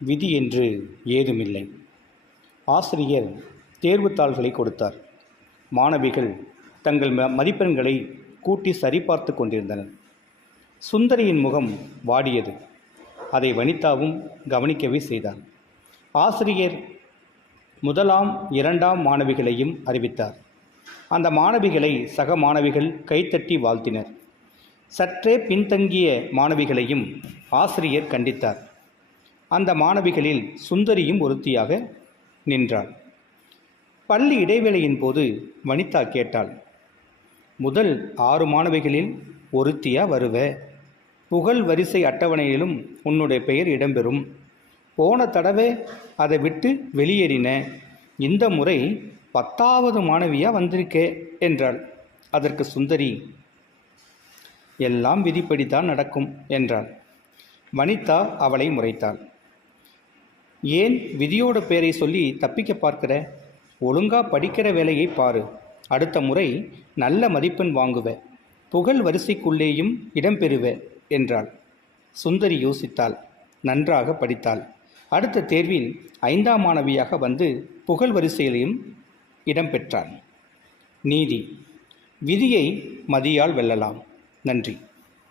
விதி என்று ஏதுமில்லை. ஆசிரியர் தேர்வுத்தாள்களை கொடுத்தார். மாணவிகள் தங்கள் மதிப்பெண்களை கூட்டி சரிபார்த்து கொண்டிருந்தனர். சுந்தரியின் முகம் வாடியது. அதை வனிதாவும் கவனிக்கவே செய்தார். ஆசிரியர் முதலாம் 2ஆம் மாணவிகளையும் அறிவித்தார். அந்த மாணவிகளை சக மாணவிகள் கைத்தட்டி வாழ்த்தினர். சற்றே பின்தங்கிய மாணவிகளையும் ஆசிரியர் கண்டித்தார். அந்த மாணவிகளில் சுந்தரியும் ஒருத்தியாக நின்றாள். பள்ளி இடைவேளையின் போது வனிதா கேட்டாள், முதல் 6 மாணவிகளில் ஒருத்தியா வருவ? புகழ் வரிசை அட்டவணையிலும் உன்னுடைய பெயர் இடம்பெறும். போன தடவை அதை விட்டு வெளியேறின. இந்த முறை 10வது மாணவியா வந்திருக்கே என்றாள். அதற்கு சுந்தரி, எல்லாம் விதிப்படித்தான் நடக்கும் என்றாள். வனிதா அவளை முறைத்தாள். ஏன் விதியோட பேரை சொல்லி தப்பிக்க பார்க்கிற? ஒழுங்கா படிக்கிற வேலையை பாரு. அடுத்த முறை நல்ல மதிப்பெண் வாங்குவ, புகழ் வரிசைக்குள்ளேயும் இடம்பெறுவ என்றாள். சுந்தரி யோசித்தாள். நன்றாக படித்தாள். அடுத்த தேர்வில் 5ஆம் மாணவியாக வந்து புகழ் வரிசையிலையும் இடம்பெற்றாள். நீதி: விதியை மதியால் வெல்லலாம். நன்றி.